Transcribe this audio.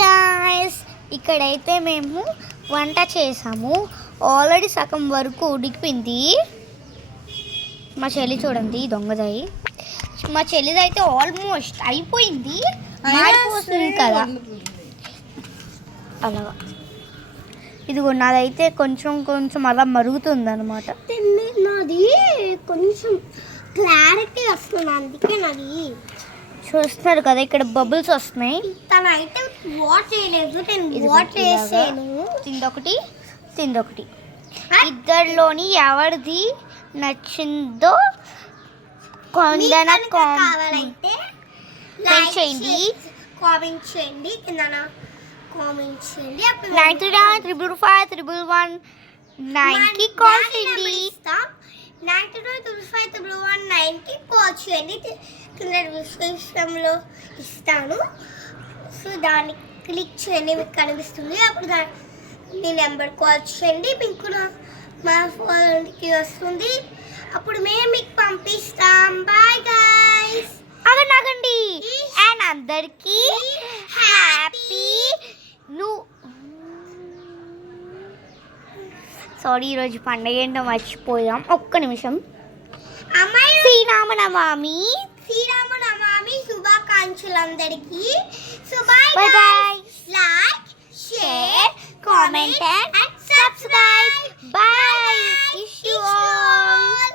Guys, ఇక్కడైతే మేము వంట చేసాము. ఆల్రెడీ సగం వరకు ఉడికిపోయింది. మా చెల్లి చూడండి దొంగదాయి. మా చెల్లిది అయితే ఆల్మోస్ట్ అయిపోయింది. మాడిపోతుంది కదా అలాగా. ఇదిగో నాదైతే కొంచెం కొంచెం అలా మరుగుతుంది అనమాట. నాది కొంచెం క్లారిటీ వస్తుంది, అందుకే నాది చూస్తున్నారు కదా ఇక్కడ బబుల్స్ వస్తున్నాయి. తన అయితే వాట్ చేయలేదు, నేను వాట్ చేసాను. తిందొకటి ఇద్దరిలోని ఎవరిది నచ్చిందో కావాలంటే కామెంట్ చేయండి. కామెంట్ చేయండి కింద కామెంట్ చేయండి. 92551119కి కాల్ చేయండి. 92551119కి కాల్ చేయండి. కింద డిస్క్రిప్షన్లో ఇస్తాను. సో దాన్ని క్లిక్ చేయండి, మీకు కనిపిస్తుంది. అప్పుడు మీ నెంబర్ కాల్ చేయండి, మీకు మా ఫోన్కి వస్తుంది. అప్పుడు మేము మీకు పంపిస్తాం. Bye guys. ఆగండి అండ్ అందరికీ హ్యాపీ సారీ ఈరోజు పండగ ఏంటో మర్చిపోయాం. ఒక్క నిమిషం. శ్రీరామనవమి శుభాకాంక్షలు అందరికీ. So bye bye. Like, share, comment and subscribe. Bye. Wish you all.